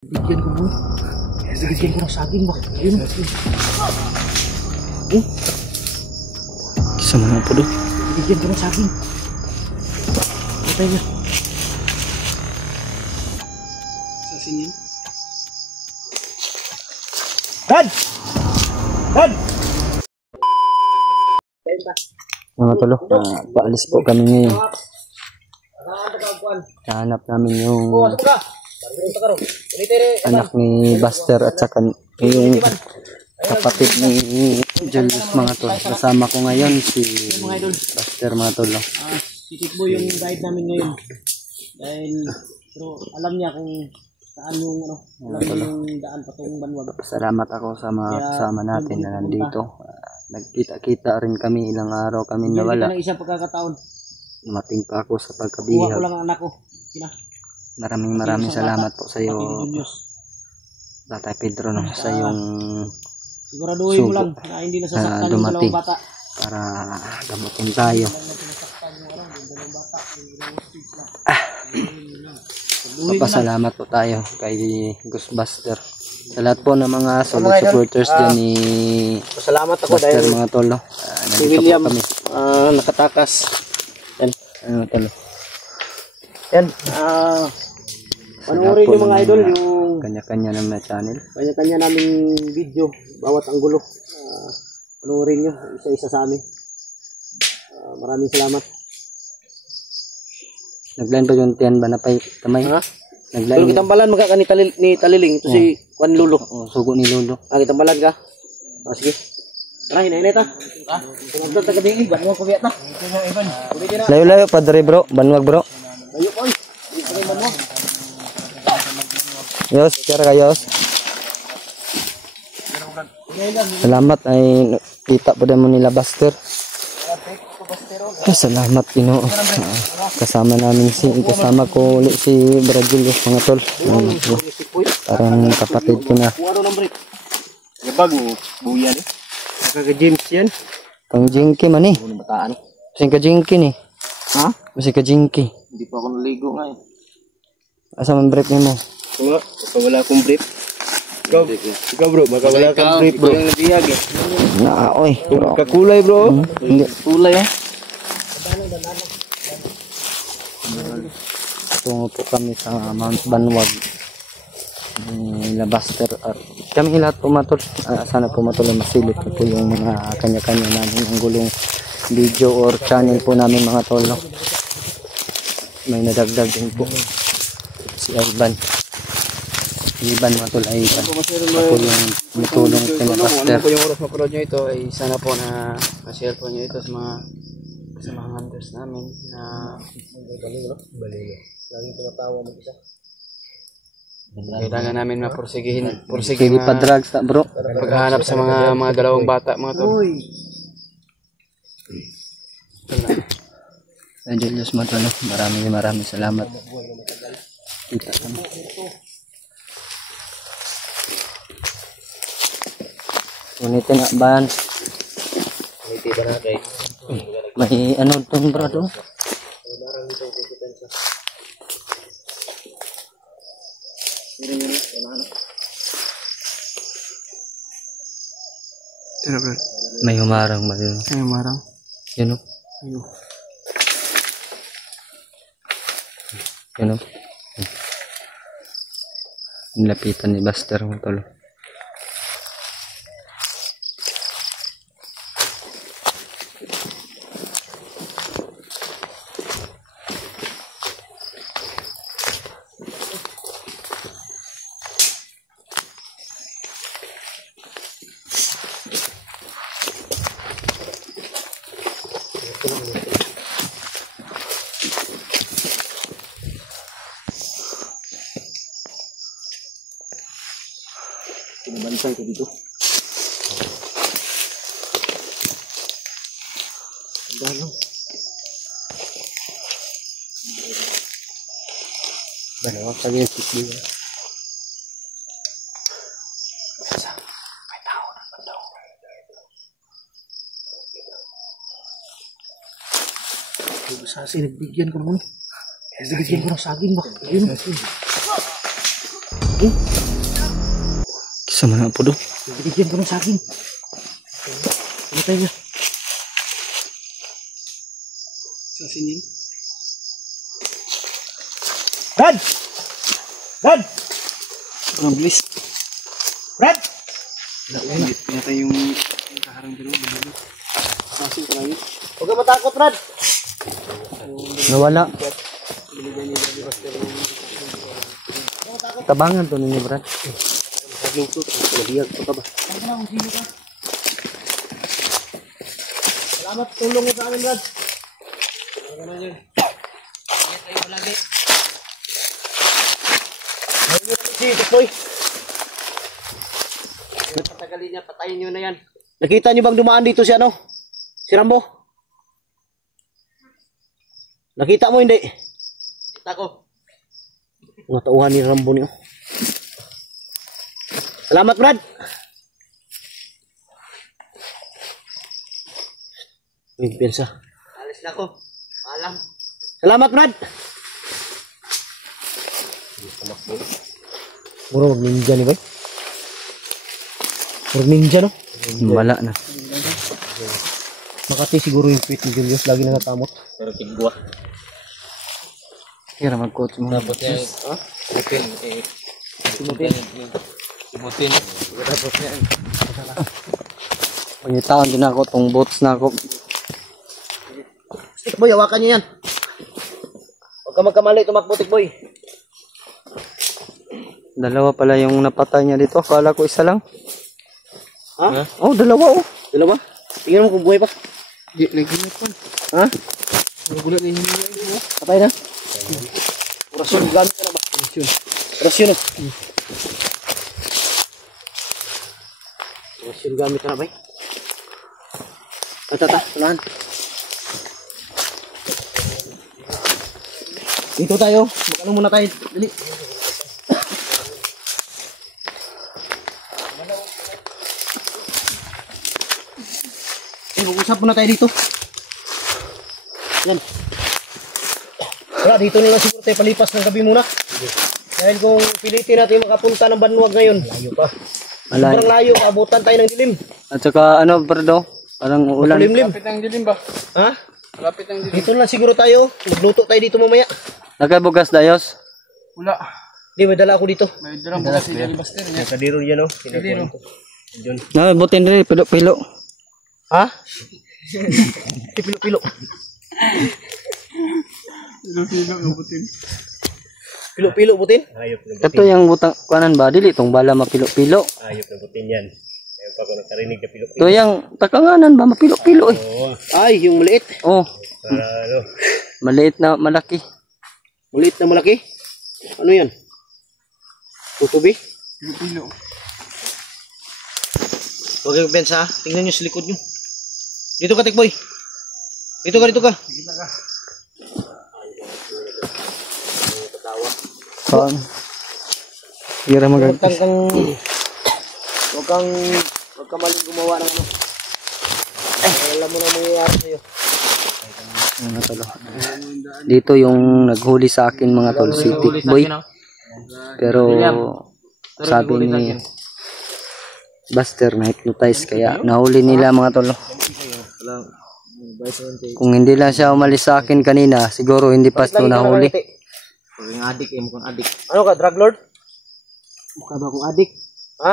Bigyan ko mo. Bigyan ko ng saging ba? Ayun. Isa mga po doon. Bigyan ko ng saging. Patay niya. Sasin yan. Dad! Dad! Mga tolo, paalis po kami ngayon. Hanap namin yung anak ni Buster at saka yung kapatid ni Julius mga tolo. Kasama ko ngayon si Buster mga tolo. Si Tikbo yung guide namin ngayon. Dahil pero alam niya kung saan yung alam niya yung daan patungong Banwag. Salamat ako sa mga kasama natin na nandito. Nagkita-kita rin kami, ilang araw kami nawala. Hindi isang pagkakataon. Dumating pa ako sa Kuha ko pagkabihag. lang ang anak ko. Maraming salamat po sa iyo, Tatay Pedro, no, sa yung siguraduhin mo lang na hindi nasasaktan yung dalawang bata para gamutin tayo. Papasalamat po tayo kay Ghostbuster. Sa lahat po ng mga solid supporters dyan ni salamat ako Buster dahil mga tolo. si William nakatakas. Yan. Ano tolo? Yan. Panoorin yung mga idol yung kanya-kanya ng mga channel. Kanya-kanya naming video, bawat anggulo. Panoorin nyo, isa-isa sa amin. Maraming salamat. Nagline pa yung tiyan ba na pa'y kamay? Ha? Nagline. Pero kitambalan magka ni Taliling. Ito si Juan Lulo. Sugo ni Lolo. Kitambalan ka? Sige. Tara, hinainit ha. Tumagdad na kadingi, Banwag ko biyat na. Layo-layo, padre bro. Banwag bro. Layo ko eh. Ito kay Banwag. Yos, kaya ka Yos. Salamat ay kita po mo nila Buster. Salamat Ginoo. Kasama ko ulit si Bradulio mga tol. Parang kapatid ko na. Gabag mo, buyan eh. Kaka-James yan. Pang Jinky man eh. Bataan. Masing ka Jinky ni. Ha? Masing ka Jinky. Hindi pa ako naligo nga eh. Asa man brief ni mo? Baka wala akong brief. Ikaw bro, baka wala akong brief bro. Yung nabihag eh. Oy. Kakulay bro. Hindi. Kulay ah. Tungo po kami sa Mount Banwag. Nila Buster. Kami lahat pumatol. Sana pumatol na masilip po yung mga kanya-kanya namin ang gulong video or channel po namin mga tolo. May nadagdag din po si Ivan. Ivan mga tol, Ivan. Ako yung matulong kina Buster. Ano po yung oras mapanood nyo ito ay sana po na ma-share po nyo ito sa mga hunters namin na baligo. Laging tumatawa mo isa. Kailangan namin mapursigihin Pa drugs na bro. paghahanap sa mga dalawang bata mga tol. Julius Matolo, maraming salamat. Kita kami. Unitin na ban. Hindi ba natin? May ano itong bro to? May humarang ba yun? Ay, marang. Yan o. Yan o. Nilapitan ni Buster mga tolo. Pinabansay ko dito. Gano'n. Balawag sa yung tikli. May tao na daw. Sa sinagbigyan ko naman. Bigyan ko ng saging ba? Ayun. saging. Kisa man na po do. Bigyan ko ng saging. Matay niya. Sa sinin. Brad! Brad! Ang bilis. Brad! Pinatay yung kaharang dalawa. Pasing ka lang yun. Huwag ka matakot, Brad! Nawala. Tabangan to ninyo, Brad. Nagluto. Nabiyag pa ka ba? Salamat, tulong mo sa amin, Brad. Ano naman yun? Ingat kayo palagi. Ayun si Tikboy. Patagalin niya, patayin niyo na yan. Nakita niyo bang dumaan dito si ano? Si Rambo? Nakita mo hindi? Kita ko. Mga tauhan ni Rambo niyo. Salamat, Brad. May pensa. Alis na ko. Paalam. Salamat, Brad. Muro mag ninja ni boy. Muro ninja no? Wala na. Makati siguro yung tweet ni Julius lagi na natamot. Pero tigwa. Kira mag-coach mo. Tapos yan, Butin, Butin. Tapos yan. Pangitaon din ako tong boats na ako. Stick boy, hawakan niyo yan. Huwag ka magkamali, tumakbo, Stick boy. Dalawa pala yung napatay niya dito. Akala ko isa lang. Ha? Oh, dalawa oh. Dalawa? Tingnan mo kung buhay pa. Di, naginip ko. Ha? Nagulat na yung hinihintay mo. Patay na? Orasyon, gamit ka na ba? Orasyon no? Orasyon gamit ka na ba? Tata, tunahan. Dito tayo. Magkano muna tayo. Dali. Mag-usap muna tayo dito. Yan. Wala, dito na lang siguro tayo palipas ng gabi muna. Dahil kung pilitin natin makapunta ng Banwag ngayon, layo pa. Sobrang layo, abutan tayo ng dilim. At saka ano, Pardo? Parang ulan. Limlim. Lapit ang dilim ba? Ha? Lapit ang dilim. Dito na lang siguro tayo. Magluto tayo dito mamaya. Nagkabugas dayos. Wala. Hindi, may dala ako dito. May dalang bukas si Daddy Buster niya. Kadiro yan o. Kadiro. Na, butin rin. Pilo-pilo. Ha? Pilo-pilo. Pilo-pilo ng butin. Pilo-pilo, butin? Ito yung butang kanan ba? Dili itong bala mapilo-pilo. Ayop na butin yan. Ayop pa ko nakarinig na pilo-pilo. Ito yung takanganan ba? Mapilo-pilo eh. Ay, yung maliit. Oh, Ano? maliit na malaki. Maliit na malaki. Ano yan? Tutubi? Pilo-pilo. Huwag kayong pensa ha. Tingnan nyo sa likod nyo. Dito ka, Tikboy. Dito ka, dito ka. Kita ka. Saan? Kira mag- Huwag kang maling gumawa ng ano. Alam mo na mangyayari sa'yo. Ano tolo? Dito yung naghuli sa akin mga tol, si Tikboy. Pero sabi ni Buster na hypnotize kaya nahuli nila mga tol. Kung hindi lang siya umalis sa akin kanina, siguro hindi pa ito nahuli. Yung adik eh, mukhang adik. Ano ka, drug lord? Mukha ba akong adik? Ha?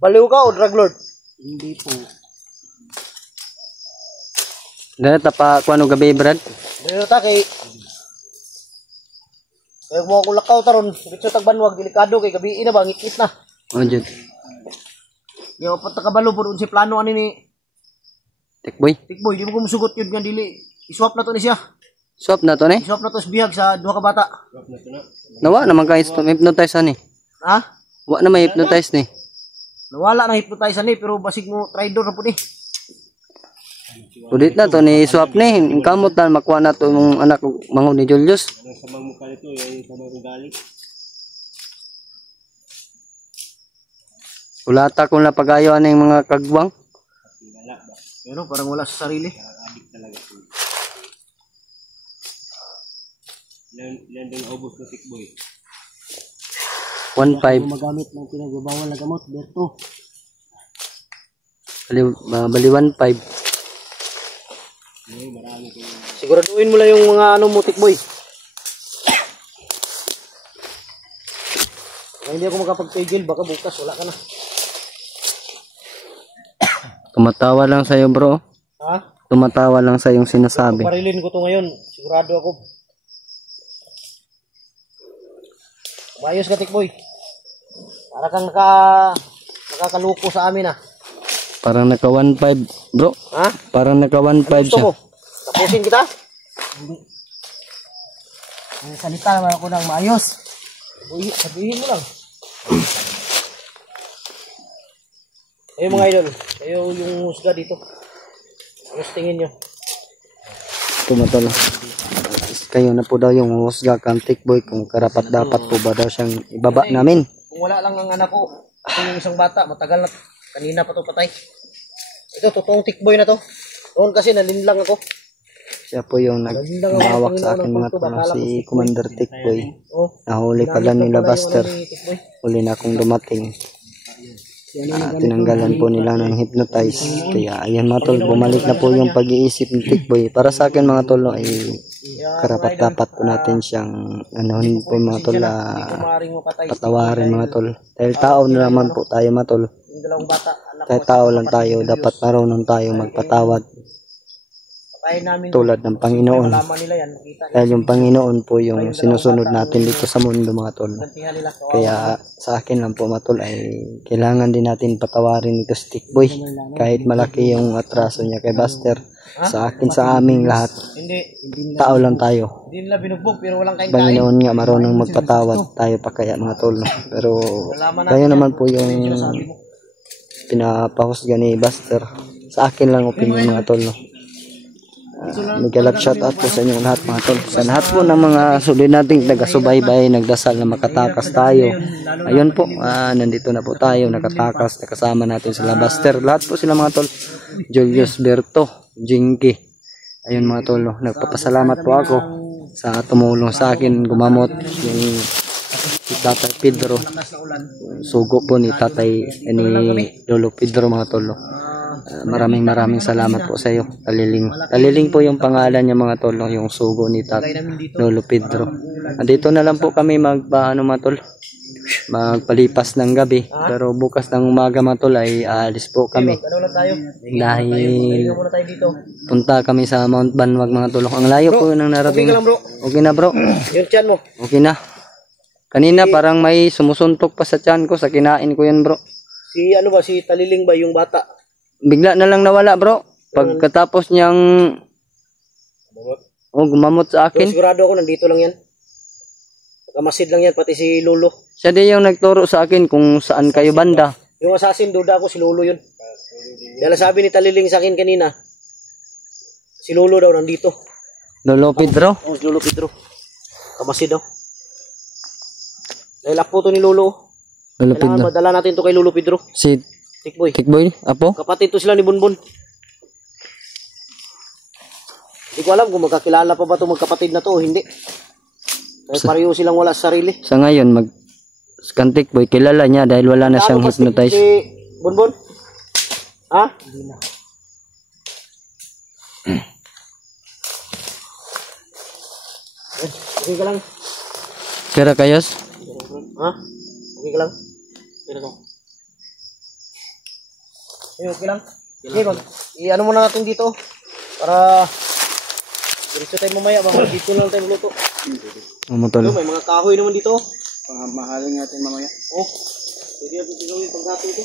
Baliw ka o drug lord? Hindi po. Ganit na pa kung ano gabi, Brad? Baliw ta kay... Kaya mo akong lakaw taron. Bitso tagbanwag, delikado kay gabi na ba? Ngikit na. Oh, dyan. Yung patakabalo po doon si plano ani ni Tikboy. Tikboy. Di mo kung musugot yun nga dili. Iswap na to ni siya. Swap na to eh. Iswap na to sa bihag sa duha ka bata. Nawa naman ka hypnotize ani. Ha? Wa na may hypnotize ni. Nawala na hypnotize ni pero basig mo traitor na po ni. Udit na to ni swap ni. Kamot na makuha na to yung anak mango ni Julius. Sa mukha nito yung sa mga ugali. Ulata kung napagayo ano yung mga kagwang. Pero parang wala sa sarili. Ilan din ubos na Tikboy? 1.5. Gumagamit ng pinagbabawal na gamot, Berto. Bali 1.5. Siguraduhin mo lang yung mga ano mo, Tikboy. Kung hindi ako makapag-pigil, baka bukas wala ka na. Tumatawa lang sa'yo, bro. Ha? Tumatawa lang sa yung sinasabi. Parilin ko to ngayon. Sigurado ako. Maayos ka, Tikboy. Para kang nakakaluko sa amin, ah. Parang naka 1.5, bro. Ha? Parang naka 1.5 Gusto siya. mo? Tapusin kita? Hindi. Salita naman ako ng maayos. Sabihin mo lang. Kayo mga idol, kayo yung husga dito. Ano tingin nyo? Tumatala. Kayo na po daw yung husga kang Tikboy kung karapat dapat po ba daw siyang ibaba namin. Kung wala lang ang anak ko, ito yung isang bata, matagal na, kanina pa to patay. Ito, totoong Tikboy na to. Noon kasi nalinlang ako. Siya po yung nagmawak sa akin mga tula, si Commander Tikboy. Oh, Nahuli pala nila Buster. Tikboy. Huli na akong dumating. Tinanggalan po nila ng hypnotize. Kaya ayan mga tol, bumalik na po yung pag-iisip ni Tikboy. Para sa akin mga tol, ay karapat dapat po natin siyang anuhin po mga tol, Kumaring mapatay. patawarin mga tol. Dahil tao na naman po tayo mga tol. Yung dalawang bata, anak Kahit tao lang tayo, dapat marunong tayo magpatawad patayin namin. tulad ng Panginoon. Malaman nila yan, makita. Dahil yung Panginoon po yung sinusunod natin dito sa mundo mga tol. Gantihan nila. Kaya sa akin lang po mga tol ay kailangan din natin patawarin ito si Tikboy. Kahit malaki yung atraso niya kay Buster. Sa akin, sa aming lahat, Hindi tao lang tayo. nila binugbog pero walang kain-kain. Panginoon nga marunong magpatawad, tayo pa kaya mga tol. No? Pero tayo naman po yung pinapahusga ni Buster. Sa akin lang opinion mga tol. No? Mega love shout out po sa inyong lahat mga tol. Sa lahat po ng mga sulit nating taga-subaybay, nagdasal na makatakas tayo. Ayun po, nandito na po tayo, nakatakas, nakasama natin sila Buster. Lahat po sila mga tol. Julius Berto, Jinky. Ayun mga tol, no? Nagpapasalamat po ako sa tumulong sa akin, gumamot yung si Tatay Pedro. Yung sugo po ni Tatay, ni Lolo Pedro mga tol. No? Maraming salamat po sa iyo. Taliling. Taliling po yung pangalan niya mga tol, no? Yung sugo ni Lolo Pedro. Andito na lang po kami mga tol, magpalipas ng gabi. Pero bukas ng umaga mga tol ay aalis po kami. Dahil punta kami sa Mount Banwag mga tol. Ang layo po ng narating. Okay na bro. Yung tiyan mo. Okay na. Kanina parang may sumusuntok pa sa tiyan ko, sa kinain ko yan bro. Si ano ba, si Taliling ba yung bata? Bigla na lang nawala bro. Pagkatapos niyang gumamot sa akin. Sigurado ako nandito lang yan. Nakamasid lang yan pati si Lolo. Siya din yung nagturo sa akin kung saan kayo banda. Yung assassin, duda ako si Lolo yun. Dahil sabi ni Taliling sa akin kanina, si Lolo daw nandito. Lolo Pedro? Si Lolo Pedro. Kamasid daw. Dahil apo to ni Lolo. Lolo Kailangan Pedro. madala natin to kay Lolo Pedro. Si Tikboy. Tikboy? Apo? Kapatid to sila ni Bunbun. Hindi ko alam kung magkakilala pa ba to magkapatid na to o hindi. Dahil pareho silang wala sa sarili. Sa ngayon, kan Tikboy, kilala niya dahil wala na siyang hypnotize. Si Bunbun? Ha? Hindi na. Okay ka lang? Kira kayos? Ha? Okay ka lang? Pero ka. Okay lang? Okay, i-ano muna natin dito para diretso tayo mamaya, baka dito lang tayo luto. Umutol. May mga kahoy naman dito. Mahaling natin mamaya. Oh, pwede natin gawin pang gato ito.